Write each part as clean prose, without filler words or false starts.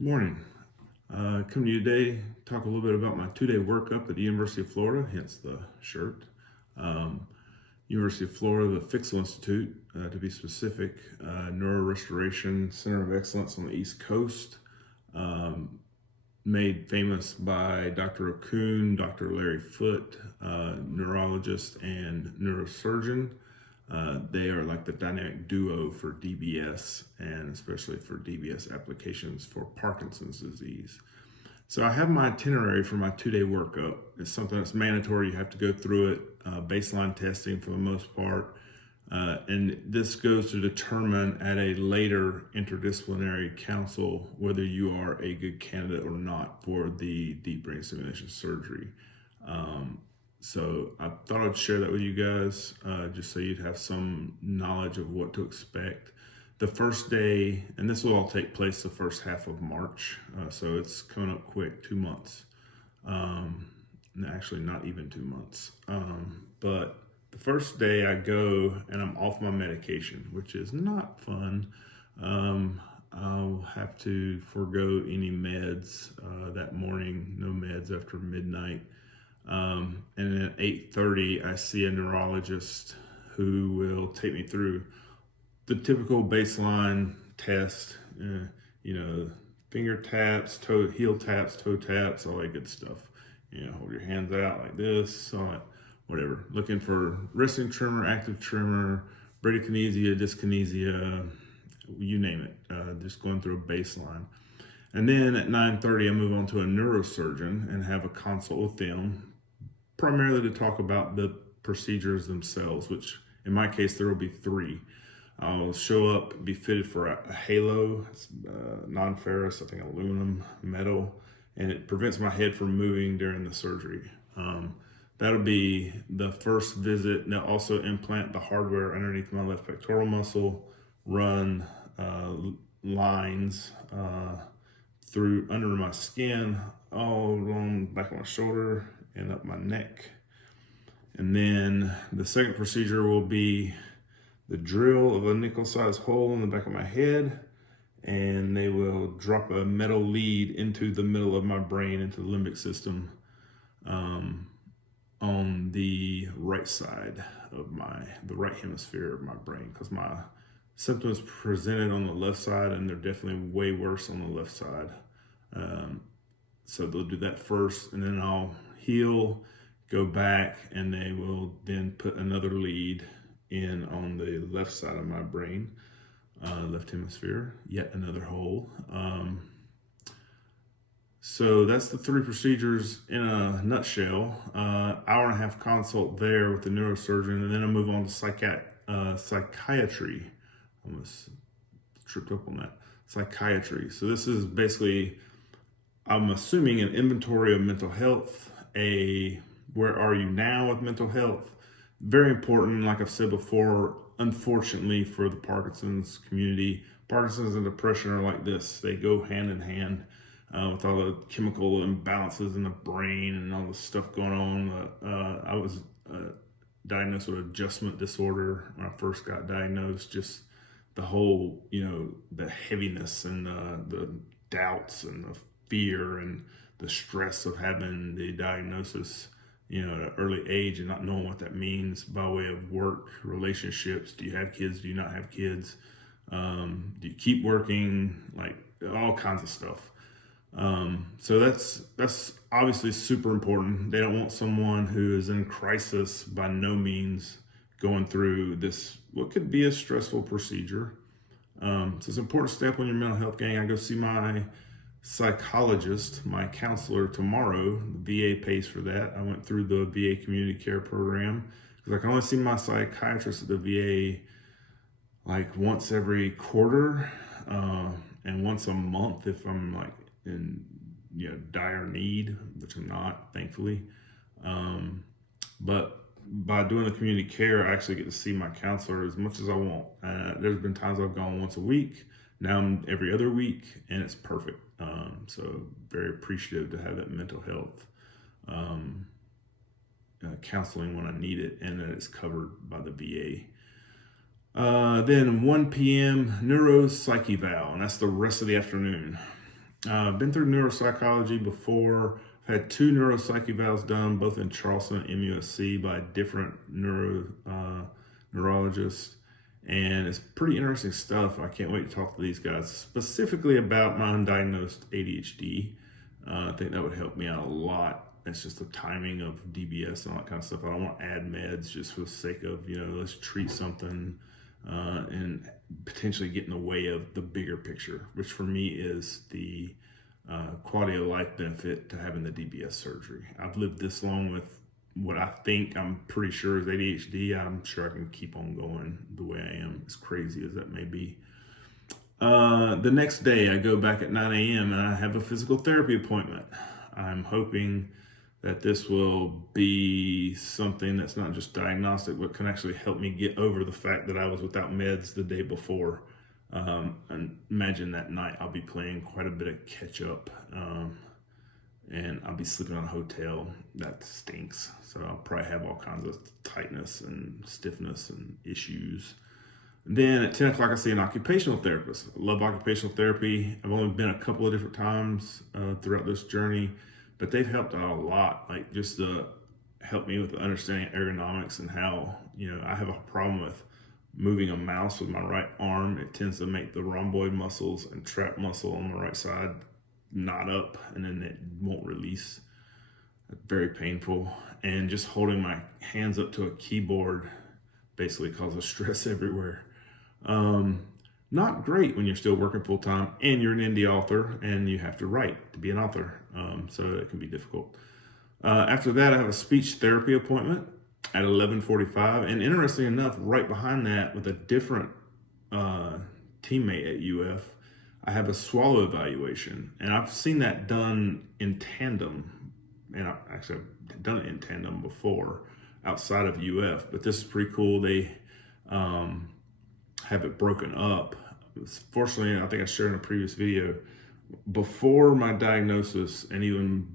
Good morning. Come to you today, talk a little bit about my two-day workup at the University of Florida, hence the shirt. Um, University of Florida, the Fixel Institute, to be specific, Neurorestoration Center of Excellence on the East Coast, made famous by Dr. Okun, Dr. Larry Foote, neurologist and neurosurgeon. They are like the dynamic duo for DBS and especially for DBS applications for Parkinson's disease. So I have my itinerary for my two-day workup. It's something that's mandatory. You have to go through it, baseline testing for the most part. And this goes to determine at a later interdisciplinary council whether you are a good candidate or not for the deep brain stimulation surgery. So I thought I'd share that with you guys, just so you'd have some knowledge of what to expect. The first day, and this will all take place the first half of March, so it's coming up quick, 2 months. Actually, not even 2 months. But the first day I go and I'm off my medication, which is not fun. I'll have to forego any meds that morning, no meds after midnight. And at 8:30, I see a neurologist who will take me through the typical baseline test, finger taps, heel taps, toe taps, all that good stuff. Hold your hands out like this, all that, whatever. Looking for resting tremor, active tremor, bradykinesia, dyskinesia, you name it, just going through a baseline. And then at 9:30, I move on to a neurosurgeon and have a consult with them, primarily to talk about the procedures themselves, which in my case, there will be 3. I'll show up, be fitted for a halo. It's non-ferrous, I think aluminum metal, and it prevents my head from moving during the surgery. That'll be the first visit. They'll also implant the hardware underneath my left pectoral muscle, run lines through under my skin, all along the back of my shoulder and up my neck. And then the second procedure will be the drill of a nickel-sized hole in the back of my head, and they will drop a metal lead into the middle of my brain, into the limbic system, on the right side of the right hemisphere of my brain, because my symptoms presented on the left side, and they're definitely way worse on the left side. So they'll do that first, and then I'll heal, go back, and they will then put another lead in on the left side of my brain, left hemisphere, yet another hole. So that's the 3 procedures in a nutshell. Hour and a half consult there with the neurosurgeon, and then I move on to psychiatry. Almost tripped up on that. Psychiatry. So this is basically, I'm assuming, an inventory of mental health, where are you now with mental health? Very important, like I've said before, unfortunately for the Parkinson's community, Parkinson's and depression are like this. They go hand in hand with all the chemical imbalances in the brain and all the stuff going on. I was diagnosed with adjustment disorder when I first got diagnosed. Just the whole, the heaviness and the doubts and the fear and the stress of having the diagnosis, at an early age and not knowing what that means by way of work, relationships. Do you have kids? Do you not have kids? Do you keep working? Like all kinds of stuff. So that's obviously super important. They don't want someone who is in crisis, by no means, going through this, what could be a stressful procedure. So it's an important step on your mental health, gang. I go see my psychologist, my counselor, tomorrow. The VA pays for that. I went through the VA community care program because I can only see my psychiatrist at the VA like once every quarter, and once a month if I'm like in dire need, which I'm not, thankfully. But by doing the community care, I actually get to see my counselor as much as I want. There's been times I've gone once a week. Now I'm every other week, and it's perfect. So very appreciative to have that mental health counseling when I need it, and that it's covered by the VA. Then 1 p.m. Neuro Psych Eval, and that's the rest of the afternoon. I've been through neuropsychology before. I've had 2 neuropsych evals done, both in Charleston and MUSC by different neurologists. And it's pretty interesting stuff. I can't wait to talk to these guys, specifically about my undiagnosed ADHD. I think that would help me out a lot. It's just the timing of DBS and all that kind of stuff. I don't want to add meds just for the sake of, let's treat something and potentially get in the way of the bigger picture, which for me is the quality of life benefit to having the DBS surgery. I've lived this long with what I'm pretty sure is ADHD. I'm sure I can keep on going the way I am, as crazy as that may be. The next day I go back at 9 a.m. and I have a physical therapy appointment. I'm hoping that this will be something that's not just diagnostic, but can actually help me get over the fact that I was without meds the day before. And imagine that night I'll be playing quite a bit of catch up, and I'll be sleeping in a hotel. That stinks. So I'll probably have all kinds of tightness and stiffness and issues. Then at 10 o'clock, I see an occupational therapist. I love occupational therapy. I've only been a couple of different times throughout this journey, but they've helped out a lot, like just to help me with understanding ergonomics and how, I have a problem with moving a mouse with my right arm. It tends to make the rhomboid muscles and trap muscle on the right side knot up, and then it won't release. Very painful. And just holding my hands up to a keyboard basically causes stress everywhere. Not great when you're still working full time and you're an indie author and you have to write to be an author. So it can be difficult. After that, I have a speech therapy appointment at 11:45. And interesting enough, right behind that with a different teammate at UF, I have a swallow evaluation. And I've seen that done in tandem. And I've done it in tandem before outside of UF, but this is pretty cool. They have it broken up. Fortunately, I think I shared in a previous video, before my diagnosis and even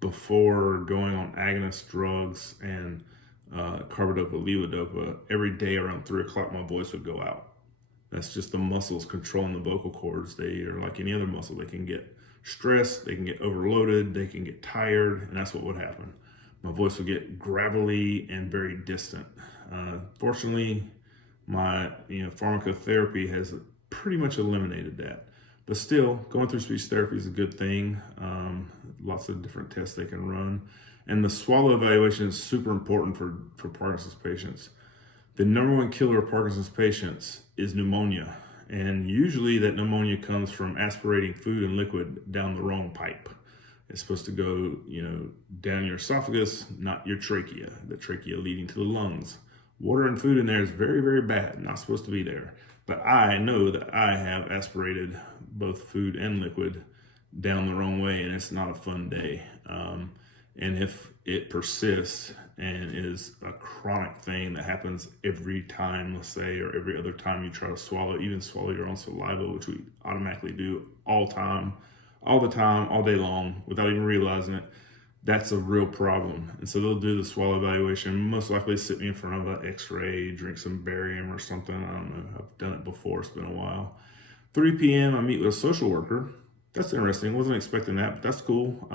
before going on agonist drugs and carbidopa, levodopa, every day around 3 o'clock, my voice would go out. That's just the muscles controlling the vocal cords. They are like any other muscle. They can get stressed, they can get overloaded, they can get tired, and that's what would happen. My voice would get gravelly and very distant. Fortunately, my pharmacotherapy has pretty much eliminated that. But still, going through speech therapy is a good thing. Lots of different tests they can run. And the swallow evaluation is super important for Parkinson's patients. The number one killer of Parkinson's patients is pneumonia. And usually that pneumonia comes from aspirating food and liquid down the wrong pipe. It's supposed to go, down your esophagus, not your trachea, the trachea leading to the lungs. Water and food in there is very, very bad, not supposed to be there. But I know that I have aspirated both food and liquid down the wrong way, and it's not a fun day. And if it persists and is a chronic thing that happens every time, let's say, or every other time you try to swallow, even swallow your own saliva, which we automatically do all the time, all day long, without even realizing it, that's a real problem. And so they'll do the swallow evaluation, most likely sit me in front of an x-ray, drink some barium or something. I don't know, I've done it before, it's been a while. 3 p.m. I meet with a social worker. That's interesting, wasn't expecting that, but that's cool.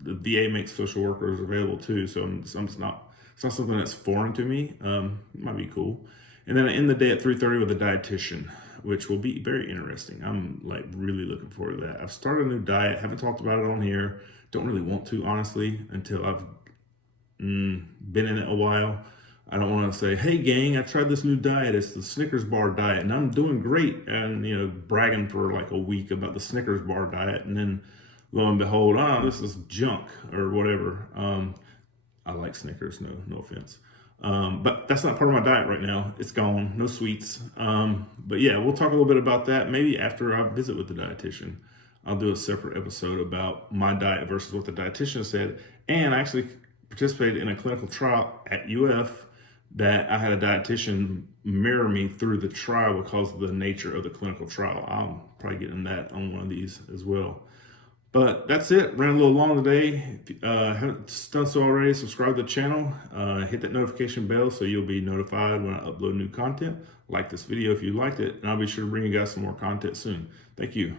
The VA makes social workers available too, so it's not something that's foreign to me. It might be cool. And then I end the day at 3:30 with a dietitian, which will be very interesting. I'm really looking forward to that. I've started a new diet, haven't talked about it on here. Don't really want to, honestly, until I've been in it a while. I don't want to say, hey gang, I tried this new diet. It's the Snickers bar diet and I'm doing great. And, bragging for like a week about the Snickers bar diet. And then lo and behold, this is junk or whatever. I like Snickers, no offense. But that's not part of my diet right now. It's gone, no sweets. But yeah, we'll talk a little bit about that. Maybe after I visit with the dietitian, I'll do a separate episode about my diet versus what the dietitian said. And I actually participated in a clinical trial at UF that I had a dietitian mirror me through the trial because of the nature of the clinical trial. I'll probably get in that on one of these as well. But that's it. Ran a little long today. If you haven't done so already, subscribe to the channel. Hit that notification bell so you'll be notified when I upload new content. Like this video if you liked it, and I'll be sure to bring you guys some more content soon. Thank you.